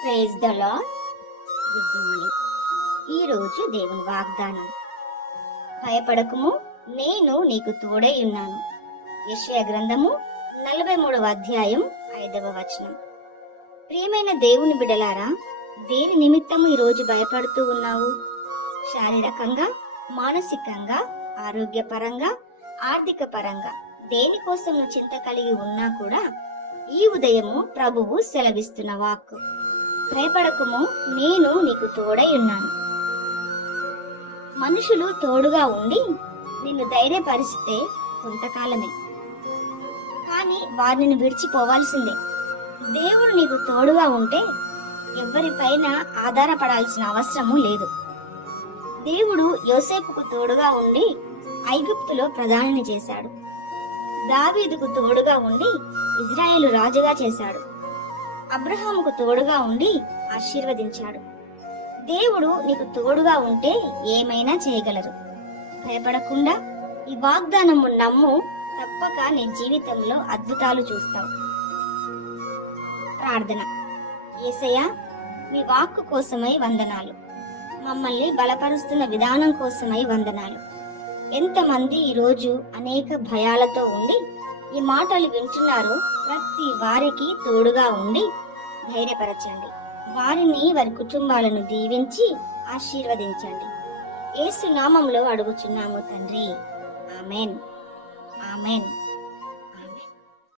Praise the lord. Good morning. ఈ రోజు దేవుని వాగ్దానం, భయపడకుము, నేను నీకు తోడై ఉన్నాను. యెషయా గ్రంథము 43వ అధ్యాయం 5వ వచనం. ప్రియమైన దేవుని బిడ్డలారా, దేని నిమిత్తము ఈ రోజు భయపడుతూ ఉన్నావు? శారీరకంగా, మానసికంగా, ఆరోగ్యపరంగా, ఆర్థిక పరంగా దేనికోసం నువ్వు చింత కలిగి ఉన్నా కూడా ఈ ఉదయము ప్రభువు సెలవిస్తున్న వాక్కు, భయపడకుము, నేను నీకు తోడై ఉన్నాను. మనుషులు తోడుగా ఉండి నిన్ను ధైర్యపరిస్తే కొంతకాలమే, కానీ వారిని విడిచిపోవాల్సిందే. దేవుడు నీకు తోడుగా ఉంటే ఎవరిపైన ఆధారపడాల్సిన అవసరము లేదు. దేవుడు యోసేపుకు తోడుగా ఉండి ఐగుప్తులో ప్రధానిని చేశాడు. దావీదుకు తోడుగా ఉండి ఇజ్రాయేలు రాజుగా చేశాడు. అబ్రహాముకు తోడుగా ఉండి ఆశీర్వదించాడు. దేవుడు నీకు తోడుగా ఉంటే ఏమైనా చేయగలరు. భయపడకుండా ఈ వాగ్దానము నమ్ము, తప్పక నీ జీవితంలో అద్భుతాలు చూస్తావు. ప్రార్థన. యేసయ్యా, మీ వాక్కు కోసమై వందనాలు. మమ్మల్ని బలపరుస్తున్న విధానం కోసమై వందనాలు. ఎంతమంది ఈరోజు అనేక భయాలతో ఉండి ఈ మాటలు వింటున్నారో ప్రతి వారికి తోడుగా ఉండి ధైర్యపరచండి. వారిని, వారి కుటుంబాలను దీవించి ఆశీర్వదించండి. యేసు నామములో అడుగుచున్నాము తండ్రి. ఆమెన్. ఆమెన్.